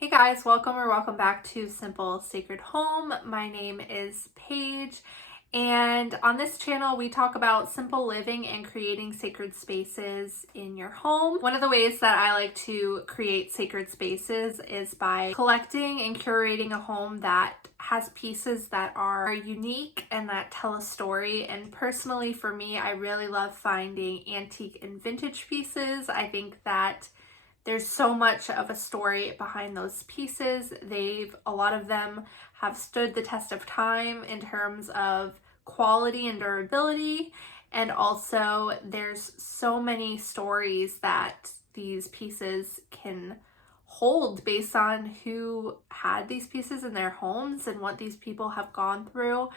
Hey guys, welcome back to Simple Sacred Home. My name is Paige, and on this channel we talk about simple living and creating sacred spaces in your home. One of the ways that I like to create sacred spaces is by collecting and curating a home that has pieces that are unique and that tell a story. And personally for me, I really love finding antique and vintage pieces. I think that there's so much of a story behind those pieces. A lot of them have stood the test of time in terms of quality and durability. And also there's so many stories that these pieces can hold based on who had these pieces in their homes and what these people have gone through.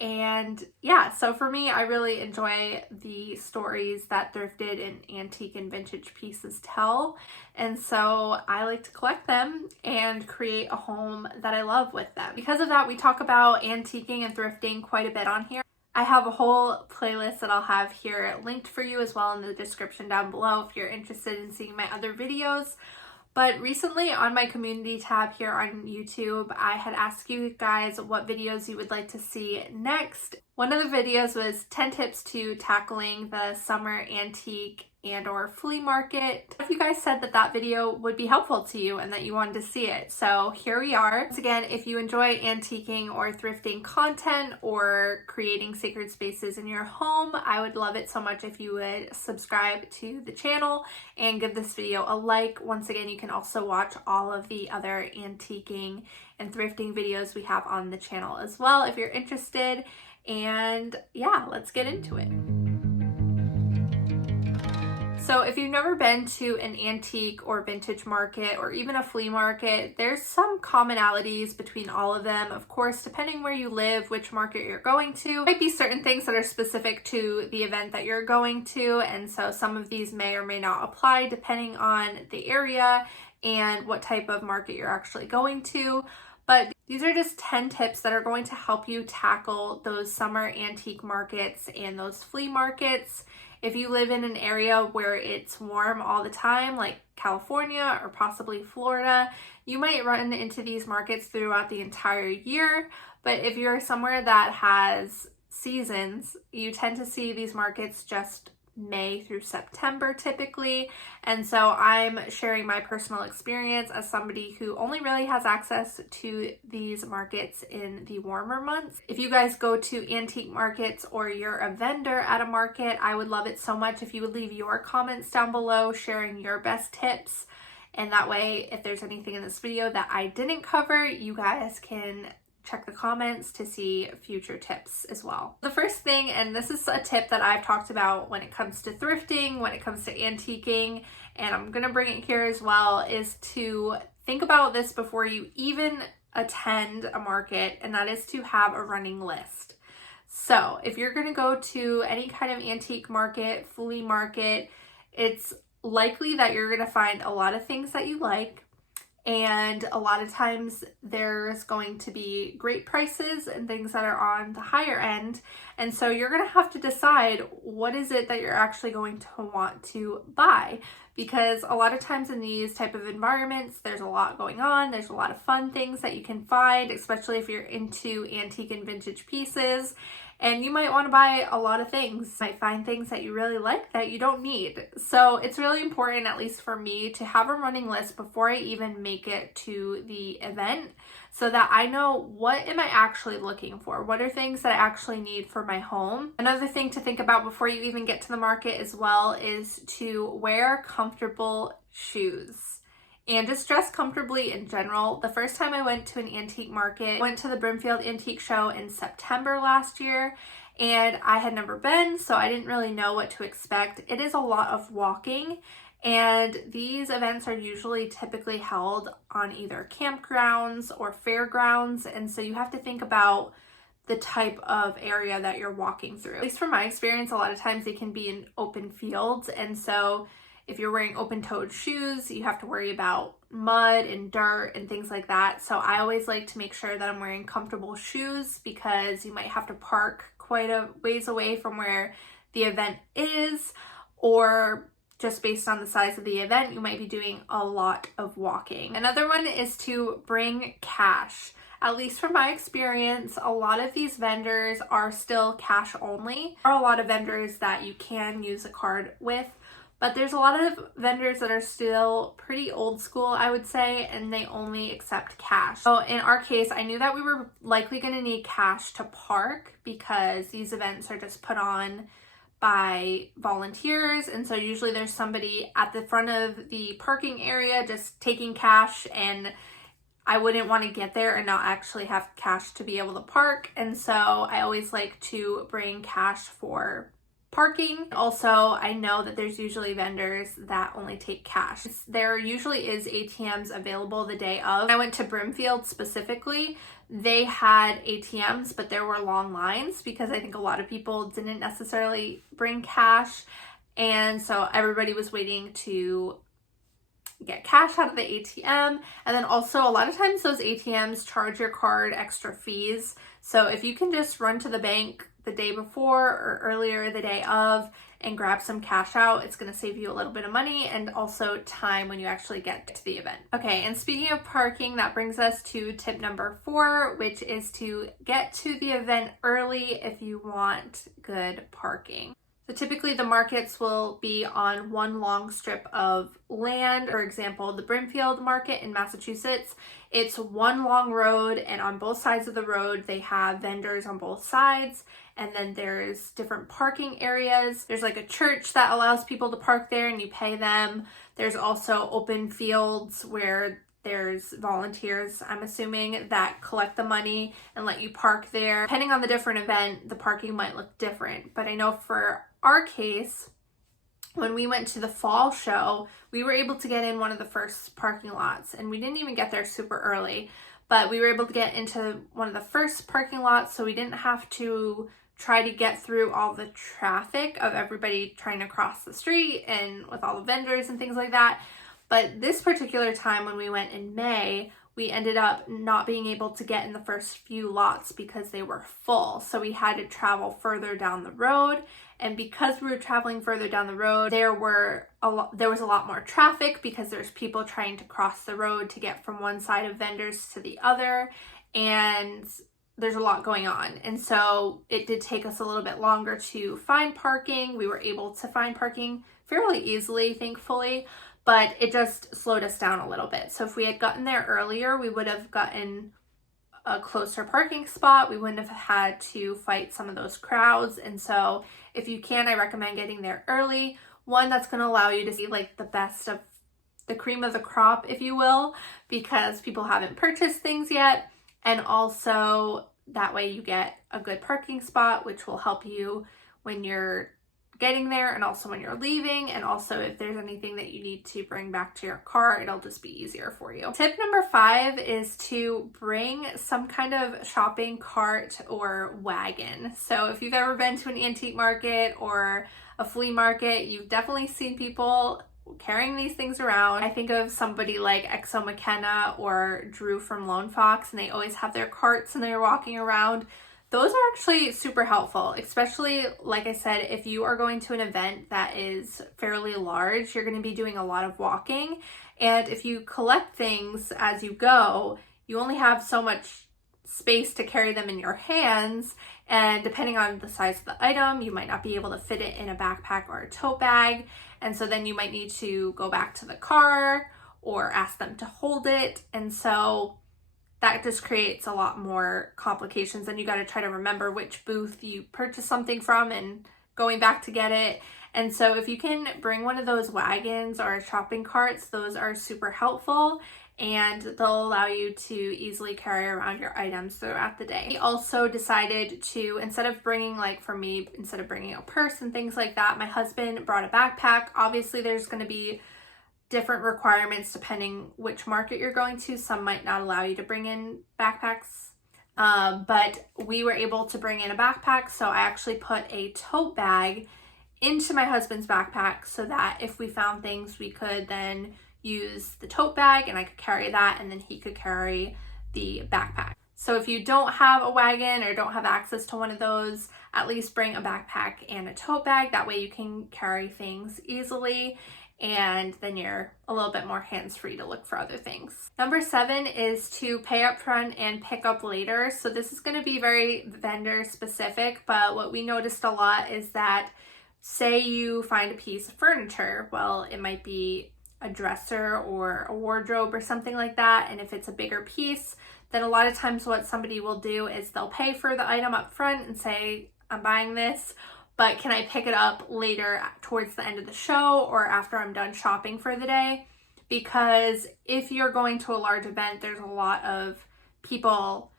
And yeah, so for me, I really enjoy the stories that thrifted and antique and vintage pieces tell. And so I like to collect them and create a home that I love with them. Because of that, we talk about antiquing and thrifting quite a bit on here. I have a whole playlist that I'll have here linked for you as well in the description down below if you're interested in seeing my other videos. But recently on my community tab here on YouTube, I had asked you guys what videos you would like to see next. One of the videos was 10 tips to tackling the summer antique and/or flea market. If you guys said that that video would be helpful to you and that you wanted to see it. So here we are. Once again, if you enjoy antiquing or thrifting content or creating sacred spaces in your home, I would love it so much if you would subscribe to the channel and give this video a like. Once again, you can also watch all of the other antiquing and thrifting videos we have on the channel as well if you're interested. And yeah, let's get into it. So if you've never been to an antique or vintage market or even a flea market, there's some commonalities between all of them. Of course, depending where you live, which market you're going to, there might be certain things that are specific to the event that you're going to. And so some of these may or may not apply depending on the area and what type of market you're actually going to. But these are just 10 tips that are going to help you tackle those summer antique markets and those flea markets. If you live in an area where it's warm all the time, like California or possibly Florida, you might run into these markets throughout the entire year. But if you're somewhere that has seasons, you tend to see these markets just May through September typically. And so I'm sharing my personal experience as somebody who only really has access to these markets in the warmer months. If you guys go to antique markets or you're a vendor at a market, I would love it so much if you would leave your comments down below sharing your best tips. And that way, if there's anything in this video that I didn't cover, you guys can check the comments to see future tips as well. The first thing, and this is a tip that I've talked about when it comes to thrifting, when it comes to antiquing, and I'm gonna bring it here as well, is to think about this before you even attend a market, and that is to have a running list. So if you're gonna go to any kind of antique market, flea market, it's likely that you're gonna find a lot of things that you like. And a lot of times there's going to be great prices and things that are on the higher end. And so you're going to have to decide what is it that you're actually going to want to buy. Because a lot of times in these type of environments, there's a lot going on. There's a lot of fun things that you can find, especially if you're into antique and vintage pieces. And you might want to buy a lot of things. You might find things that you really like that you don't need. So it's really important, at least for me, to have a running list before I even make it to the event so that I know what am I actually looking for? What are things that I actually need for my home? Another thing to think about before you even get to the market as well is to wear comfortable shoes. And just dress comfortably in general. The first time I went to an antique market, I went to the Brimfield Antique Show in September last year, and I had never been, so I didn't really know what to expect. It is a lot of walking, and these events are usually typically held on either campgrounds or fairgrounds, and so you have to think about the type of area that you're walking through. At least from my experience, a lot of times they can be in open fields, and so if you're wearing open-toed shoes, you have to worry about mud and dirt and things like that. So I always like to make sure that I'm wearing comfortable shoes because you might have to park quite a ways away from where the event is, or just based on the size of the event, you might be doing a lot of walking. Another one is to bring cash. At least from my experience, a lot of these vendors are still cash only. There are a lot of vendors that you can use a card with, but there's a lot of vendors that are still pretty old school, I would say, and they only accept cash. So in our case, I knew that we were likely going to need cash to park because these events are just put on by volunteers, and so usually there's somebody at the front of the parking area just taking cash, and I wouldn't want to get there and not actually have cash to be able to park, and so I always like to bring cash for parking. Also, I know that there's usually vendors that only take cash. There usually is ATMs available the day of. I went to Brimfield specifically. They had ATMs, but there were long lines because I think a lot of people didn't necessarily bring cash, and so everybody was waiting to get cash out of the ATM. And then also a lot of times those ATMs charge your card extra fees. So if you can just run to the bank the day before or earlier the day of and grab some cash out, it's going to save you a little bit of money and also time when you actually get to the event. Okay, and speaking of parking, that brings us to tip number 4, which is to get to the event early if you want good parking. So typically the markets will be on one long strip of land. For example, the Brimfield Market in Massachusetts, it's one long road, and on both sides of the road they have vendors on both sides, and then there's different parking areas. There's like a church that allows people to park there and you pay them. There's also open fields where there's volunteers, I'm assuming, that collect the money and let you park there. Depending on the different event, the parking might look different, but I know for our case, when we went to the fall show, we were able to get in one of the first parking lots, and we didn't even get there super early, but we were able to get into one of the first parking lots, so we didn't have to try to get through all the traffic of everybody trying to cross the street and with all the vendors and things like that. But this particular time when we went in May, we ended up not being able to get in the first few lots because they were full. So we had to travel further down the road. And because we were traveling further down the road, there was a lot more traffic because there's people trying to cross the road to get from one side of vendors to the other. And there's a lot going on. And so it did take us a little bit longer to find parking. We were able to find parking fairly easily, thankfully, but it just slowed us down a little bit. So if we had gotten there earlier, we would have gotten a closer parking spot. We wouldn't have had to fight some of those crowds. And so if you can, I recommend getting there early. One, that's going to allow you to see like the best of the cream of the crop, if you will, because people haven't purchased things yet. And also that way you get a good parking spot, which will help you when you're getting there and also when you're leaving. And also if there's anything that you need to bring back to your car, it'll just be easier for you. Tip number 5 is to bring some kind of shopping cart or wagon. So if you've ever been to an antique market or a flea market, you've definitely seen people carrying these things around. I think of somebody like xomacenna or Drew from Lonefox, and they always have their carts and they're walking around. Those are actually super helpful, especially, like I said, if you are going to an event that is fairly large, you're going to be doing a lot of walking. And if you collect things as you go, you only have so much space to carry them in your hands. And depending on the size of the item, you might not be able to fit it in a backpack or a tote bag. And so then you might need to go back to the car or ask them to hold it. And so that just creates a lot more complications, and you got to try to remember which booth you purchased something from and going back to get it. And so if you can bring one of those wagons or shopping carts, those are super helpful, and they'll allow you to easily carry around your items throughout the day. We also decided to, instead of bringing, like for me, instead of bringing a purse and things like that, my husband brought a backpack. Obviously there's going to be different requirements depending which market you're going to. Some might not allow you to bring in backpacks, but we were able to bring in a backpack. So I actually put a tote bag into my husband's backpack so that if we found things, we could then use the tote bag and I could carry that, and then he could carry the backpack. So if you don't have a wagon or don't have access to one of those, at least bring a backpack and a tote bag. That way you can carry things easily, and then you're a little bit more hands-free to look for other things. Number 7 is to pay up front and pick up later. So this is going to be very vendor specific, but what we noticed a lot is that, say you find a piece of furniture, well, it might be a dresser or a wardrobe or something like that, and if it's a bigger piece, then a lot of times what somebody will do is they'll pay for the item up front and say, I'm buying this, but can I pick it up later towards the end of the show or after I'm done shopping for the day? Because if you're going to a large event, there's a lot of people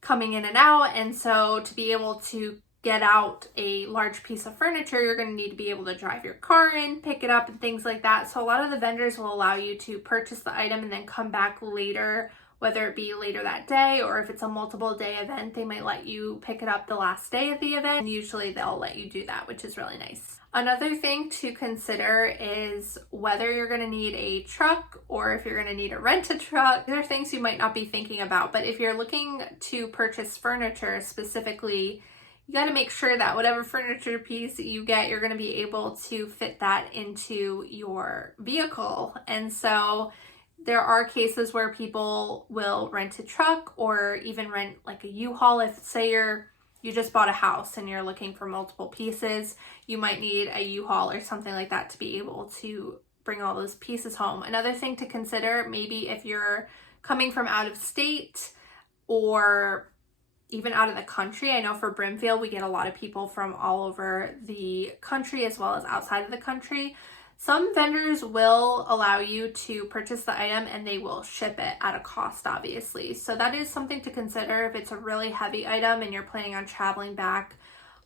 coming in and out, and so to be able to get out a large piece of furniture, you're going to need to be able to drive your car in, pick it up, and things like that. So a lot of the vendors will allow you to purchase the item and then come back later, whether it be later that day or if it's a multiple day event, they might let you pick it up the last day of the event. And usually they'll let you do that, which is really nice. Another thing to consider is whether you're going to need a truck or if you're going to need to rent a truck. These are things you might not be thinking about, but if you're looking to purchase furniture specifically, you got to make sure that whatever furniture piece you get, you're going to be able to fit that into your vehicle. And so there are cases where people will rent a truck or even rent like a U-Haul. If, say, you just bought a house and you're looking for multiple pieces, you might need a U-Haul or something like that to be able to bring all those pieces home. Another thing to consider, maybe if you're coming from out of state or even out of the country. I know for Brimfield, we get a lot of people from all over the country as well as outside of the country. Some vendors will allow you to purchase the item and they will ship it at a cost, obviously. So that is something to consider if it's a really heavy item and you're planning on traveling back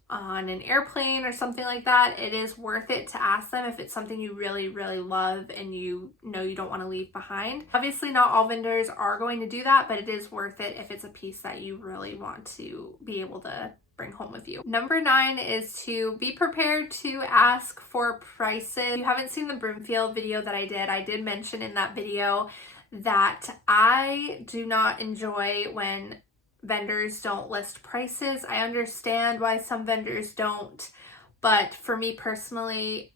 on an airplane or something like that. It is worth it to ask them if it's something you really, really love and you know you don't want to leave behind. Obviously, not all vendors are going to do that, but it is worth it if it's a piece that you really want to be able to bring home with you. Number 9 is to be prepared to ask for prices. If you haven't seen the Brimfield video that I did mention in that video that I do not enjoy when vendors don't list prices. I understand why some vendors don't, but for me personally,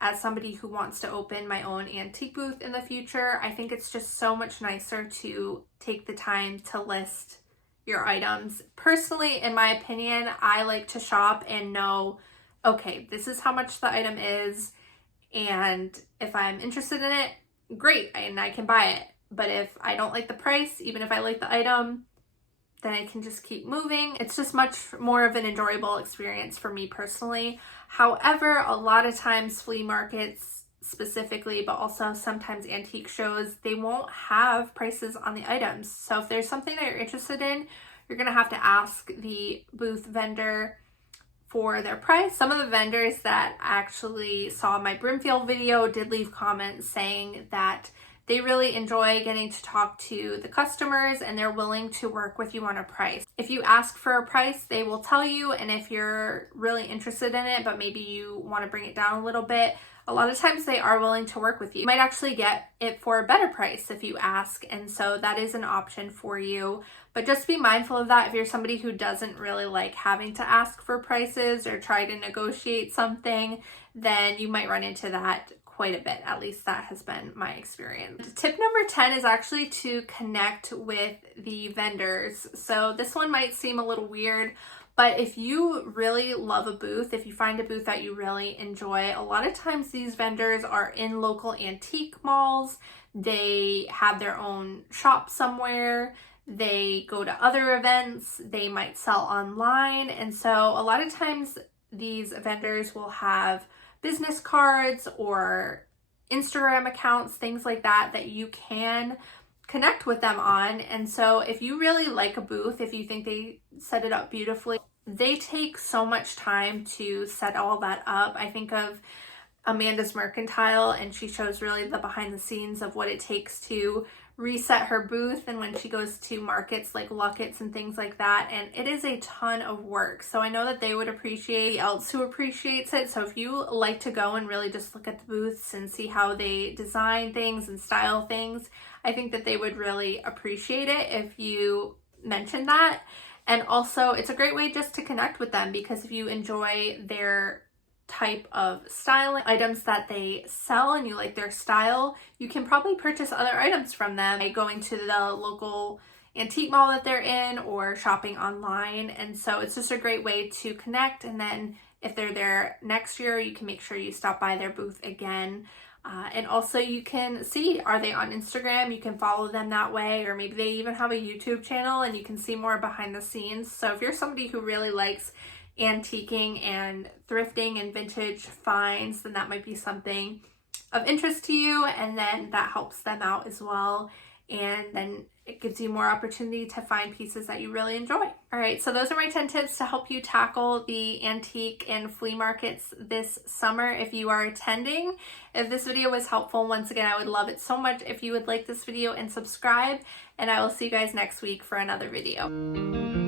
as somebody who wants to open my own antique booth in the future, I think it's just so much nicer to take the time to list your items. Personally, in my opinion, I like to shop and know, okay, this is how much the item is, and if I'm interested in it, great, and I can buy it. But if I don't like the price, even if I like the item, then I can just keep moving. It's just much more of an enjoyable experience for me personally. However, a lot of times flea markets specifically, but also sometimes antique shows, they won't have prices on the items. So if there's something that you're interested in, you're gonna have to ask the booth vendor for their price. Some of the vendors that actually saw my Brimfield video did leave comments saying that they really enjoy getting to talk to the customers and they're willing to work with you on a price. If you ask for a price, they will tell you, and if you're really interested in it, but maybe you want to bring it down a little bit, a lot of times they are willing to work with you. You might actually get it for a better price if you ask, and so that is an option for you. But just be mindful of that if you're somebody who doesn't really like having to ask for prices or try to negotiate something, then you might run into that quite a bit. At least that has been my experience. Tip number 10 is actually to connect with the vendors. So this one might seem a little weird, but if you really love a booth, if you find a booth that you really enjoy, a lot of times these vendors are in local antique malls. They have their own shop somewhere. They go to other events. They might sell online. And so a lot of times these vendors will have business cards or Instagram accounts, things like that, that you can connect with them on. And so if you really like a booth, if you think they set it up beautifully, they take so much time to set all that up. I think of Amanda's Mercantile, and she shows really the behind the scenes of what it takes to reset her booth and when she goes to markets like Luckett's and things like that, and it is a ton of work. So I know that they would appreciate else who appreciates it. So if you like to go and really just look at the booths and see how they design things and style things, I think that they would really appreciate it if you mention that. And also it's a great way just to connect with them, because if you enjoy their type of styling items that they sell and you like their style, you can probably purchase other items from them by going to the local antique mall that they're in or shopping online. And so it's just a great way to connect, and then if they're there next year, you can make sure you stop by their booth again. And also you can see, are they on Instagram? You can follow them that way, or maybe they even have a YouTube channel and you can see more behind the scenes. So if you're somebody who really likes antiquing and thrifting and vintage finds, then that might be something of interest to you, and then that helps them out as well. And then it gives you more opportunity to find pieces that you really enjoy. All right, so those are my 10 tips to help you tackle the antique and flea markets this summer if you are attending. If this video was helpful, once again, I would love it so much if you would like this video and subscribe, and I will see you guys next week for another video.